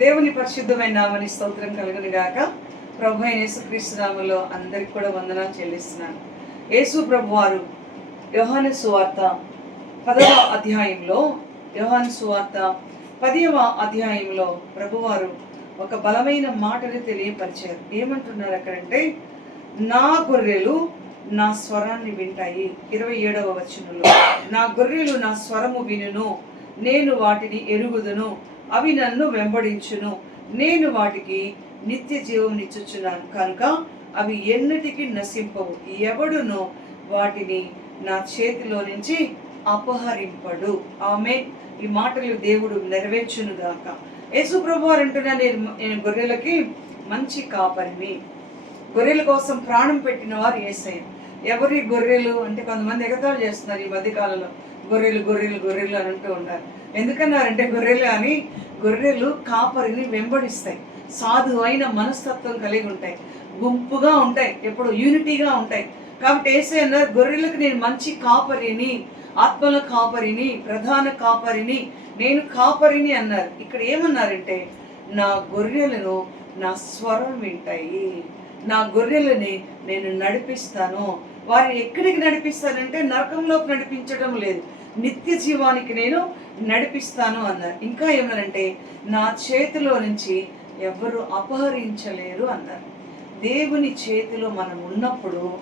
దేవుని పరిశుద్ధమైన నామని స్తోత్రం కలుగును గాక ప్రభు అయిన యేసుక్రీస్తు అందరికి కూడా వందనాలు చెల్లిస్తున్నాను. యేసు ప్రభు వారు యోహాను సువార్త పదవ అధ్యాయంలో యోహాను సువార్త పదవ అధ్యాయంలో ప్రభువారు ఒక బలమైన మాటని తెలియపరిచారు. ఏమంటున్నారు అక్కడంటే నా గొర్రెలు నా స్వరాన్ని వింటాయి. ఇరవై ఏడవ వచనంలో నా గొర్రెలు నా స్వరము వినును నేను వాటిని ఎరుగుదును అవి నన్ను వెంబడించును. నేను వాటికి నిత్య జీవమునిచ్చుచున్నాను. కనుక అవి ఎన్నటికి నశింపవు. ఎవడును వాటిని నా చేతిలో నుంచి అపహరింపడు. ఆమె ఈ మాటలు దేవుడు నెరవేర్చును గాక యేసు ప్రభు వారు అంటున్నా నేను నేను గొర్రెలకి మంచి కాపరిని గొర్రెల కోసం ప్రాణం పెట్టిన వారు ఏసయ్య. ఎవరి గొర్రెలు అంటే కొంతమంది ఎగతాలు చేస్తున్నారు ఈ మధ్యకాలంలో. గొర్రెలు గొర్రెలు గొర్రెలు అని అంటూ ఉంటారు. ఎందుకన్నారంటే గొర్రెలు అని గొర్రెలు కాపరిని వెంబడిస్తాయి. సాధువైన మనస్తత్వం కలిగి ఉంటాయి. గుంపుగా ఉంటాయి. ఎప్పుడు యూనిటీగా ఉంటాయి. కాబట్టి ఏసే అన్నారు గొర్రెలకు నేను మంచి కాపరిని ఆత్మల కాపరిని ప్రధాన కాపరిని నేను కాపరిని అన్నారు. ఇక్కడ ఏమన్నారంటే నా గొర్రెలను నా స్వరం వింటాయి. నా గొర్రెలని నేను నడిపిస్తాను. వారిని ఎక్కడికి నడిపిస్తానంటే నరకంలోకి నడిపించడం లేదు. నిత్య జీవానికి నేను నడిపిస్తాను అన్నారు. ఇంకా ఏమన్నారంటే నా చేతిలో నుంచి ఎవరు అపహరించలేరు అన్నారు. దేవుని చేతిలో మనం ఉన్నప్పుడు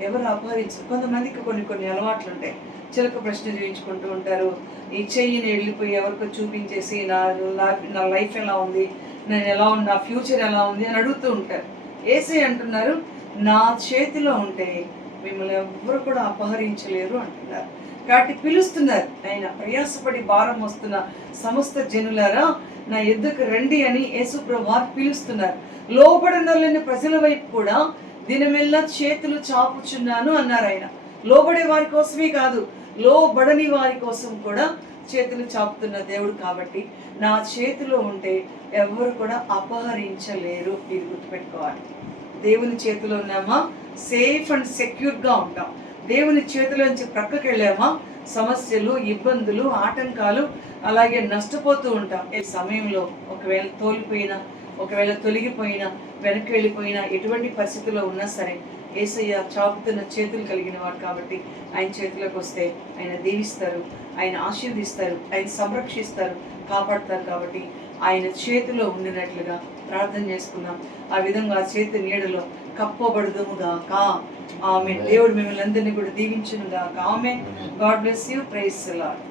ఎవరు అపహరించరు. కొంతమందికి కొన్ని కొన్ని అలవాట్లు ఉంటాయి చిలక ప్రశ్న చూపించుకుంటూ ఉంటారు. ఈ చెయ్యిని వెళ్ళిపోయి ఎవరికో చూపించేసి నా నా- లైఫ్ ఎలా ఉంది? నేను ఎలా ఉంది నా ఫ్యూచర్ ఎలా ఉంది? అని అడుగుతూ ఉంటారు. ఏసే అంటున్నారు నా చేతిలో ఉంటే మిమ్మల్ని ఎవ్వరు కూడా అపహరించలేరు అంటున్నారు. కాబట్టి పిలుస్తున్నారు. ఆయన ప్రయాసపడి భారం వస్తున్న సమస్త జనులారా నా ఎద్దుకు రండి అని యేసు ప్రభువారు పిలుస్తున్నారు. లోబడిన ప్రజల వైపు కూడా దినమెల్లా చేతులు చాపుచున్నాను అన్నారు ఆయన. లోబడే వారి కోసమే కాదు లోబడని వారి కోసం కూడా చేతులు చాపుతున్న దేవుడు కాబట్టి నా చేతిలో ఉంటే ఎవరు కూడా అపహరించలేరు ఇది గుర్తుపెట్టుకోవాలి. దేవుని చేతిలో ఉన్నామా? సేఫ్ అండ్ సెక్యూర్గా ఉంటాం. దేవుని చేతిలోంచి ప్రక్కకి వెళ్ళామా సమస్యలు ఇబ్బందులు ఆటంకాలు అలాగే నష్టపోతూ ఉంటాం. ఈ సమయంలో ఒకవేళ తోలిపోయినా ఒకవేళ తొలగిపోయినా వెనక్కి వెళ్ళిపోయినా ఎటువంటి పరిస్థితుల్లో ఉన్నా సరే ఏసయ్య చాపుతున్న చేతులు కలిగిన వాడు కాబట్టి ఆయన చేతిలోకి వస్తే ఆయన దీవిస్తారు ఆయన ఆశీర్దిస్తారు ఆయన సంరక్షిస్తారు కాపాడతారు కాబట్టి ఆయన చేతిలో ఉండినట్లుగా ప్రార్థన చేసుకున్నాం ఆ విధంగా ఆ చేతి నీడలో కప్పబడదుముగాక. ఆమె దేవుడు మిమ్మల్ని అందరినీ కూడా దీవించునుగాక. ఆమె God bless you. Praise Lord